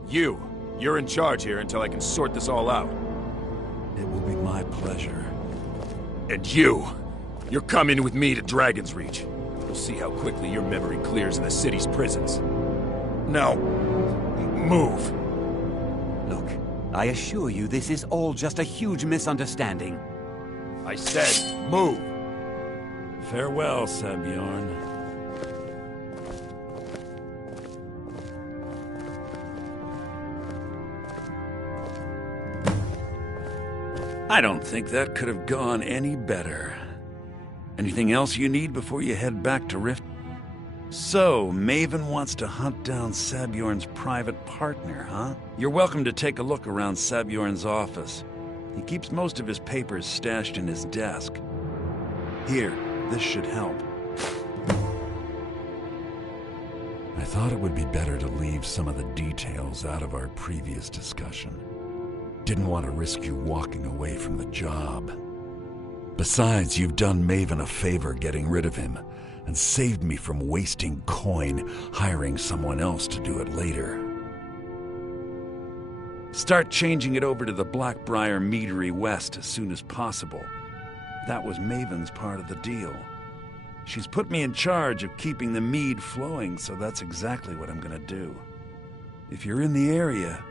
You're in charge here until I can sort this all out. It will be my pleasure. And you're coming with me to Dragon's Reach. We'll see how quickly your memory clears in the city's prisons. Now, move. Look, I assure you this is all just a huge misunderstanding. I said, move. Farewell, Sebjorn. I don't think that could have gone any better. Anything else you need before you head back to Rift? So, Maven wants to hunt down Sebjorn's private partner, huh? You're welcome to take a look around Sebjorn's office. He keeps most of his papers stashed in his desk. Here, this should help. I thought it would be better to leave some of the details out of our previous discussion. Didn't want to risk you walking away from the job. Besides, you've done Maven a favor getting rid of him, and saved me from wasting coin hiring someone else to do it later. Start changing it over to the Blackbriar Meadery West as soon as possible. That was Maven's part of the deal. She's put me in charge of keeping the mead flowing, so that's exactly what I'm gonna do. If you're in the area,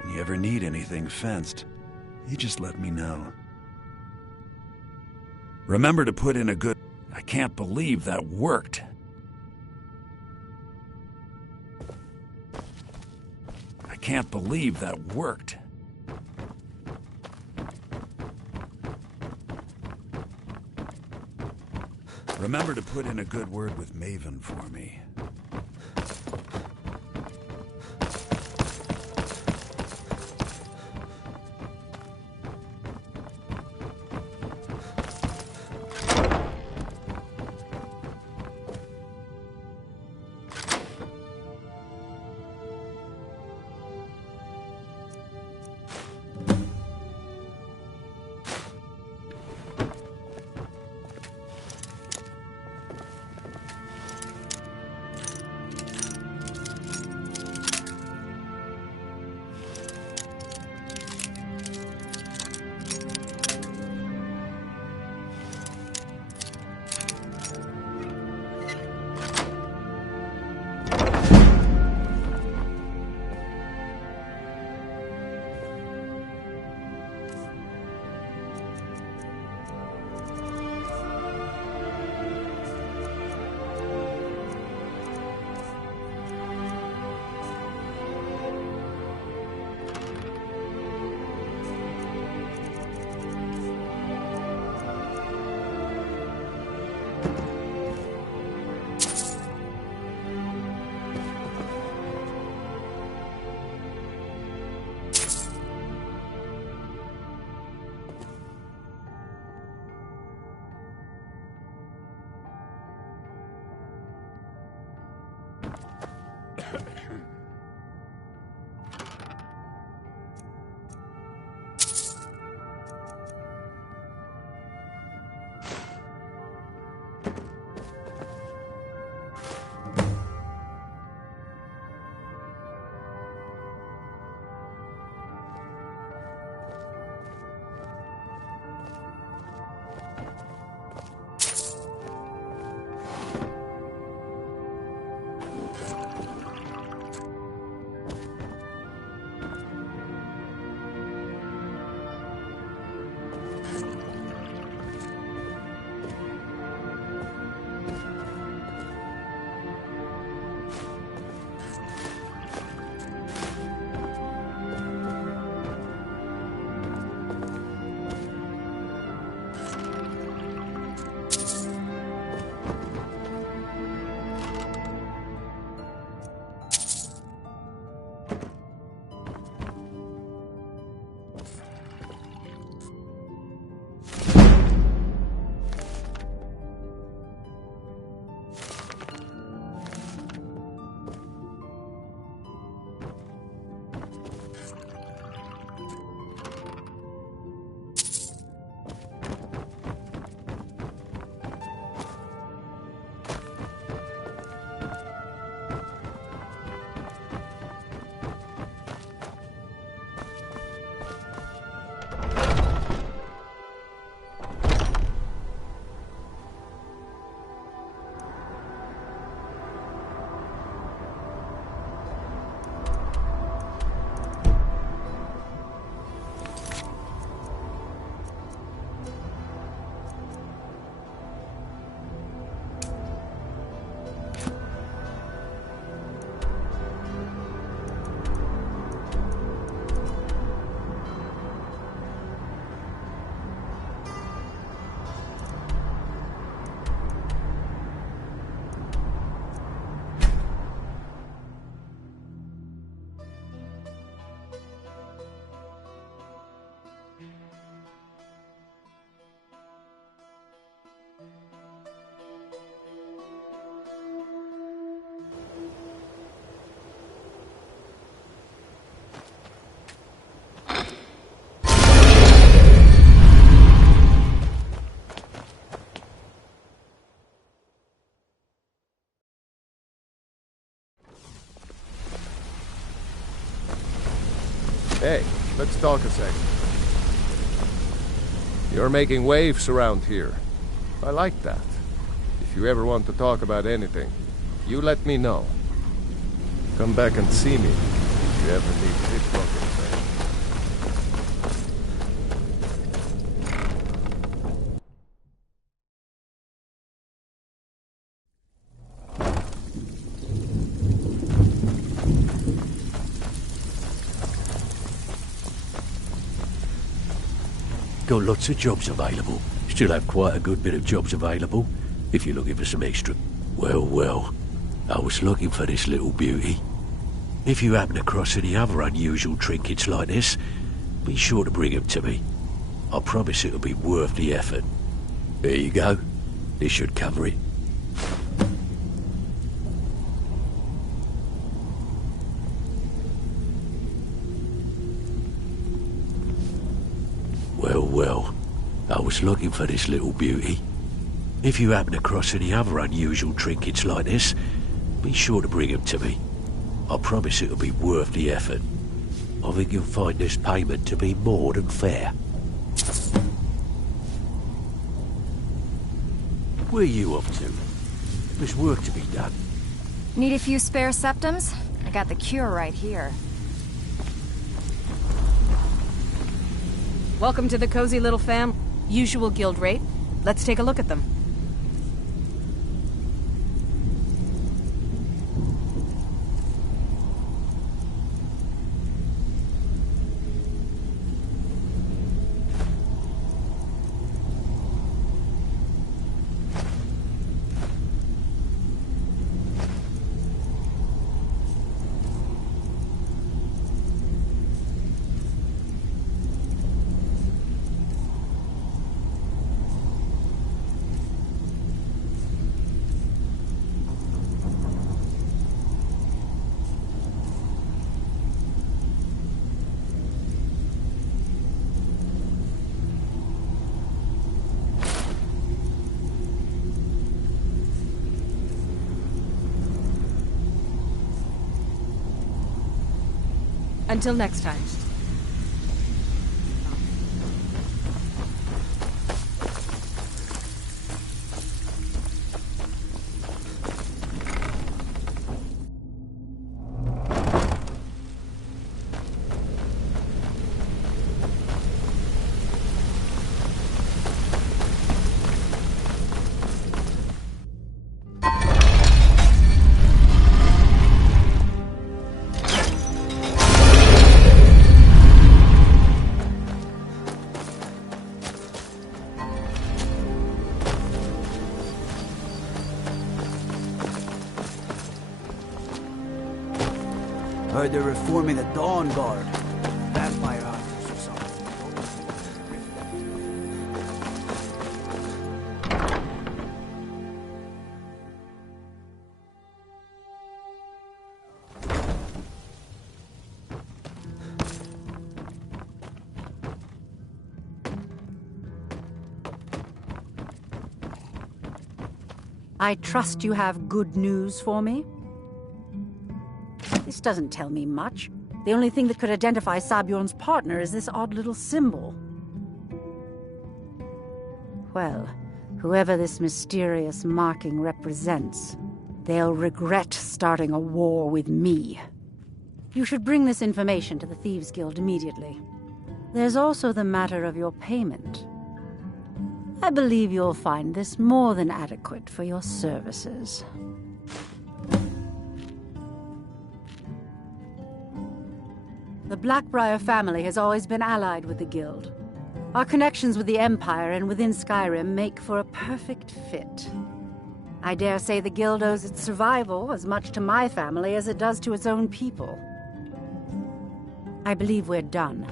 and you ever need anything fenced, you just let me know. Remember to put in a good... I can't believe that worked. I can't believe that worked. Remember to put in a good word with Maven for me. Hey, let's talk a sec. You're making waves around here. I like that. If you ever want to talk about anything, you let me know. Come back and see me if you ever need pickpocketing. Got lots of jobs available. Still have quite a good bit of jobs available, if you're looking for some extra. Well, I was looking for this little beauty. If you happen across any other unusual trinkets like this, be sure to bring them to me. I promise it'll be worth the effort. There you go. This should cover it. Well, I was looking for this little beauty. If you happen across any other unusual trinkets like this, be sure to bring them to me. I promise it'll be worth the effort. I think you'll find this payment to be more than fair. Where are you off to? There's work to be done. Need a few spare septums? I got the cure right here. Welcome to the cozy little fam. Usual guild rate. Let's take a look at them. Until next time. Heard they're reforming the Dawn Guard. Vampire hunters or something. I trust you have good news for me? This doesn't tell me much. The only thing that could identify Sabjorn's partner is this odd little symbol. Well, whoever this mysterious marking represents, they'll regret starting a war with me. You should bring this information to the Thieves Guild immediately. There's also the matter of your payment. I believe you'll find this more than adequate for your services. The Blackbriar family has always been allied with the Guild. Our connections with the Empire and within Skyrim make for a perfect fit. I dare say the Guild owes its survival as much to my family as it does to its own people. I believe we're done.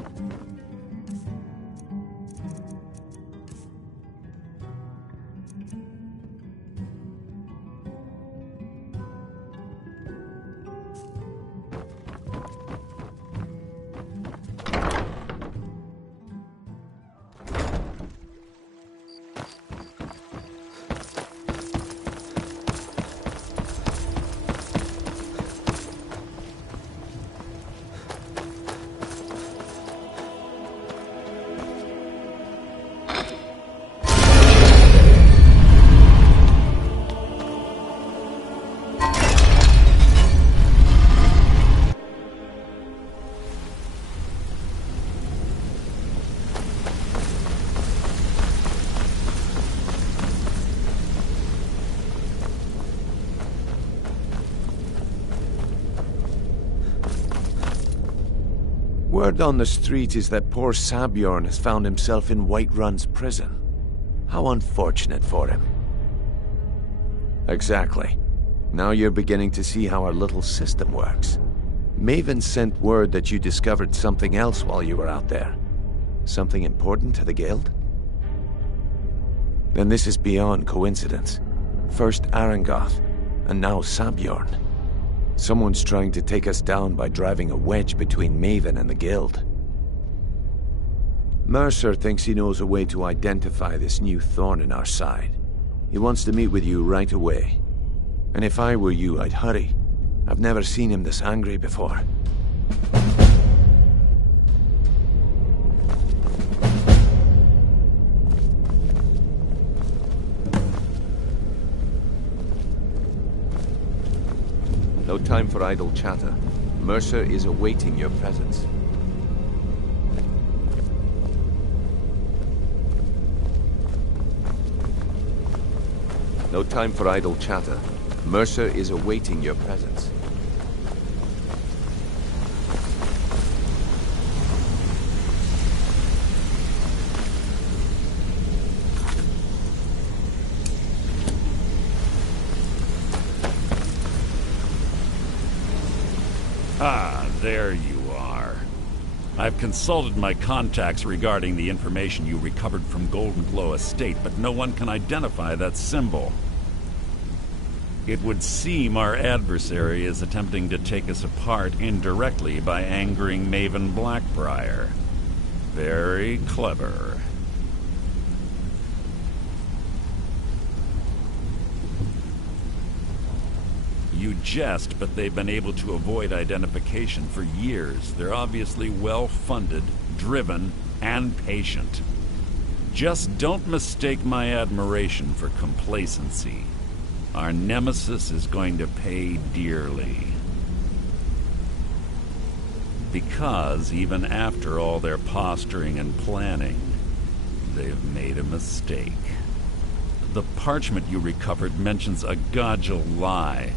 Word on the street is that poor Sabjorn has found himself in Whiterun's prison. How unfortunate for him. Exactly. Now you're beginning to see how our little system works. Maven sent word that you discovered something else while you were out there. Something important to the Guild? Then this is beyond coincidence. First Arangoth, and now Sabjorn. Someone's trying to take us down by driving a wedge between Maven and the Guild. Mercer thinks he knows a way to identify this new thorn in our side. He wants to meet with you right away. And if I were you, I'd hurry. I've never seen him this angry before. No time for idle chatter. Mercer is awaiting your presence. No time for idle chatter. Mercer is awaiting your presence. Ah, there you are. I've consulted my contacts regarding the information you recovered from Golden Glow Estate, but no one can identify that symbol. It would seem our adversary is attempting to take us apart indirectly by angering Maven Blackbriar. Very clever. You jest, but they've been able to avoid identification for years. They're obviously well-funded, driven, and patient. Just don't mistake my admiration for complacency. Our nemesis is going to pay dearly. Because even after all their posturing and planning, they've made a mistake. The parchment you recovered mentions a Godjal lie.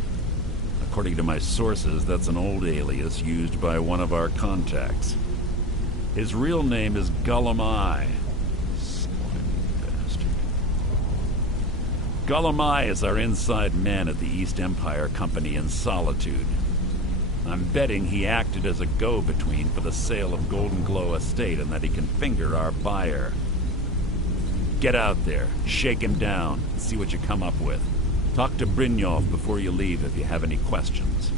According to my sources, that's an old alias used by one of our contacts. His real name is Gullumai. Gullumai is our inside man at the East Empire Company in Solitude. I'm betting he acted as a go-between for the sale of Golden Glow Estate and that he can finger our buyer. Get out there, shake him down, and see what you come up with. Talk to Brynjolf before you leave if you have any questions.